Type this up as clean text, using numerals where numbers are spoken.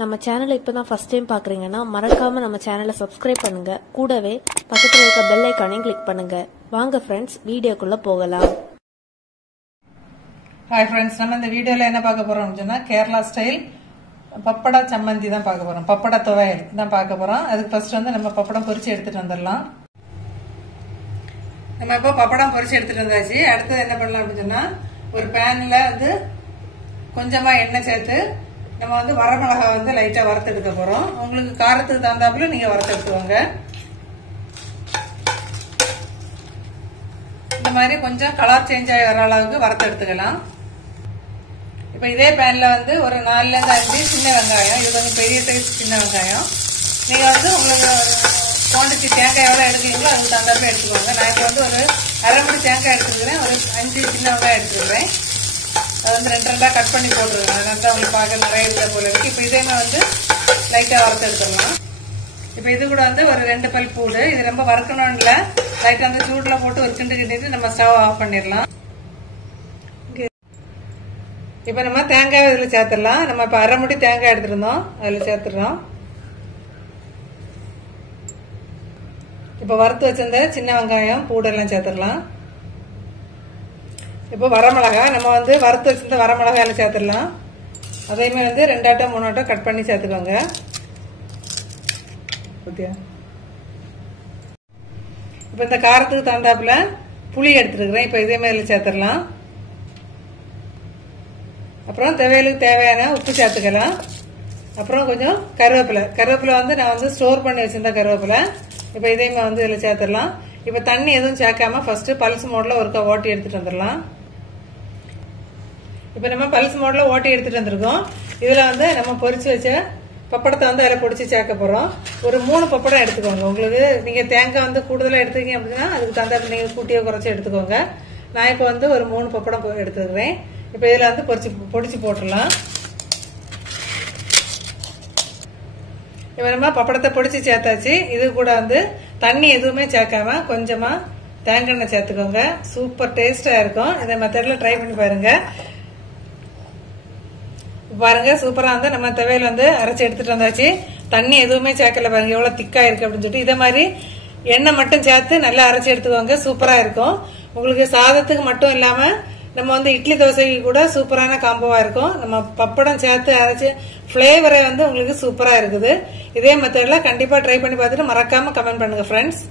நம்ம சேனலை இப்பதான் ஃபர்ஸ்ட் டைம் பாக்குறீங்கன்னா மறக்காம நம்ம சேனலை சப்ஸ்கிரைப் பண்ணுங்க. கூடவே பக்கத்துல இருக்க பெல் ஐகானையும் கிளிக் பண்ணுங்க. வாங்க ஃப்ரெண்ட்ஸ், வீடியோக்குள்ள போகலாம். ஹாய் ஃப்ரெண்ட்ஸ், நம்ம இந்த வீடியோல என்ன பார்க்க போறோம்னு சொன்னா கேரளா ஸ்டைல் பப்படா சம்மந்தி தான் பார்க்க போறோம். பப்படா துவையல் தான் பார்க்க போறோம். அதுக்கு ஃபர்ஸ்ட் வந்து நம்ம பப்படம் பொரிச்சு எடுத்துட்டு வந்துடலாம். நம்ம இப்போ பப்படம் பொரிச்சு எடுத்துட்டு வந்தாச்சு. அடுத்தது என்ன பண்ணலாம் அப்படின்னு சொன்னா, ஒரு பேன்ல வந்து கொஞ்சமா எண்ணெய் சேர்த்து நம்ம வந்து வரமிளகா வந்து லைட்டா வறுத்து எடுக்க போறோம். உங்களுக்கு காரத்துக்கு தகுந்தாப்புல நீங்க வறுத்து எடுத்துவாங்க. இந்த மாதிரி கொஞ்சம் கலர் சேஞ்ச் ஆகி வர அளவுக்கு வறுத்து எடுத்துக்கலாம். இப்ப இதே பேன்ல வந்து ஒரு 4 to 5 சின்ன வெங்காயம், இது கொஞ்சம் பெரிய சைஸ் சின்ன வெங்காயம். நீங்க வந்து உங்களுக்கு குவான்டிட்டி தேங்காய் எவ்வளவு எடுக்கிறீங்களோ அதுக்கு தகுந்தாப்புல எடுத்துக்கோங்க. நான் இப்ப வந்து ஒரு அரை முடி தேங்காய் எடுத்துக்கிறேன். ஒரு 5 சின்ன வெங்காயம் எடுத்துக்கிறேன். அது வந்து 2 கட் பண்ணி போட்டுருக்கேன். அதனால உங்களுக்கு பார்க்க நிறைய இருக்கிற போல இருக்கு. இப்ப இதேமே வந்து லைட்டா வறுத்து எடுத்துடலாம். இப்ப இது கூட வந்து ஒரு 2 பல் பூடு. இது ரொம்ப வறுக்கணும் இல்ல, லைட்டா வந்து சூடுல போட்டு ஒரு கிண்டு கிண்டிட்டு நம்ம ஸ்டவ் ஆஃப் பண்ணிடலாம். இப்ப நம்ம தேங்காய் இதுல சேர்த்துடலாம். நம்ம இப்ப அரை முடி தேங்காய் எடுத்துருந்தோம், அதுல சேர்த்துடுறோம். இப்ப வறுத்து வச்சிருந்த சின்ன வெங்காயம் பூடெல்லாம் சேர்த்துடலாம். இப்போ வரமிளகா நம்ம வந்து வறுத்து வச்சிருந்த வரமிளகாயில சேர்த்துடலாம். அதையுமே வந்து 2 3 கட் பண்ணி சேர்த்துக்கோங்க. இப்ப இந்த காரத்துக்கு தகுந்தாப்புல புளி எடுத்துருக்கிறேன். இப்ப இதே மாதிரி சேர்த்துடலாம். அப்புறம் துவையலுக்கு தேவையான உப்பு சேர்த்துக்கலாம். அப்புறம் கொஞ்சம் கருவேப்பிலை வந்து நான் வந்து ஸ்டோர் பண்ணி வச்சிருந்த கருவேப்பிலை. இப்ப இதையுமே வந்து இதுல சேர்த்துடலாம். இப்ப தண்ணி எதுவும் சேர்க்காம ஃபர்ஸ்ட் பல்ஸ் மோட்ல ஒருக்கா ஓட்டி எடுத்துட்டு வந்துடலாம். இப்ப நம்ம பல்ஸ் மோட்ல ஓட்டி எடுத்துட்டு வந்திருக்கோம். இதுல வந்து நம்ம பொரிச்சு வச்ச பப்படத்தை வந்து அதில் பொடிச்சு சேர்க்க போறோம். ஒரு 3 பப்படம் எடுத்துக்கோங்க. உங்களுக்கு நீங்க தேங்காய் வந்து கூடுதலா எடுத்துக்கீங்க அப்படின்னா அதுக்கு தகுந்த நீங்க கூட்டியோ குறைச்சி எடுத்துக்கோங்க. நான் இப்ப வந்து ஒரு 3 பப்படம் எடுத்துக்கிறேன். இப்ப இதுல வந்து பொடிச்சு போட்டுடலாம். இப்ப நம்ம பப்படத்தை பொடிச்சு சேர்த்தாச்சு. இது கூட வந்து தண்ணி எதுவுமே சேர்க்காம கொஞ்சமா தேங்காய் எண்ணெய் சேர்த்துக்கோங்க. சூப்பர் டேஸ்டா இருக்கும். இந்த மெத்தட்ல ட்ரை பண்ணி பாருங்க. பாருங்க, சூப்பரா வந்து நம்ம துவையல் வந்து அரைச்சு எடுத்துட்டு வந்தாச்சு. தண்ணி எதுவுமே சேர்க்கல. பாருங்க எவ்வளவு திக்கா இருக்கு அப்படின்னு சொல்லிட்டு. இதே மாதிரி எண்ணெய் மட்டும் சேர்த்து நல்லா அரைச்சு எடுத்துக்கோங்க. சூப்பரா இருக்கும். உங்களுக்கு சாதத்துக்கு மட்டும் இல்லாம நம்ம வந்து இட்லி தோசைக்கு கூட சூப்பரான காம்போவா இருக்கும். நம்ம பப்படம் சேர்த்து அரைச்சு பிளேவரே வந்து உங்களுக்கு சூப்பரா இருக்குது. இதே மெத்தட்ல கண்டிப்பா ட்ரை பண்ணி பார்த்துட்டு மறக்காம கமெண்ட் பண்ணுங்க ஃப்ரெண்ட்ஸ்.